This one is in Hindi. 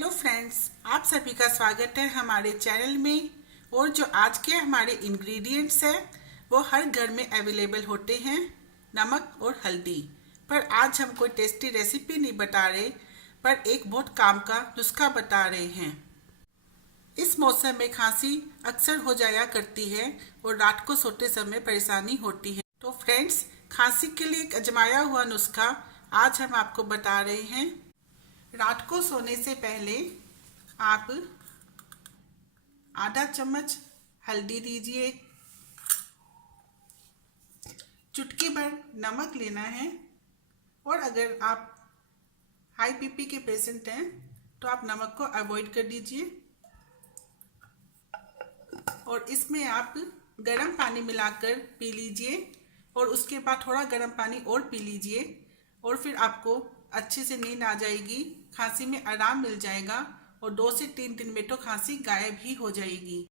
हेलो फ्रेंड्स, आप सभी का स्वागत है हमारे चैनल में। और जो आज के हमारे इंग्रेडिएंट्स हैं वो हर घर में अवेलेबल होते हैं, नमक और हल्दी। पर आज हम कोई टेस्टी रेसिपी नहीं बता रहे, पर एक बहुत काम का नुस्खा बता रहे हैं। इस मौसम में खांसी अक्सर हो जाया करती है और रात को सोते समय परेशानी होती है। तो फ्रेंड्स, खांसी के लिए एक अजमाया हुआ नुस्खा आज हम आपको बता रहे हैं। रात को सोने से पहले आप आधा चम्मच हल्दी लीजिए, चुटकी भर नमक लेना है। और अगर आप हाई बीपी के पेशेंट हैं तो आप नमक को अवॉइड कर दीजिए। और इसमें आप गर्म पानी मिलाकर पी लीजिए और उसके बाद थोड़ा गर्म पानी और पी लीजिए और फिर आपको अच्छे से नींद आ जाएगी, खांसी में आराम मिल जाएगा और 2 से 3 दिन में तो खांसी गायब ही हो जाएगी।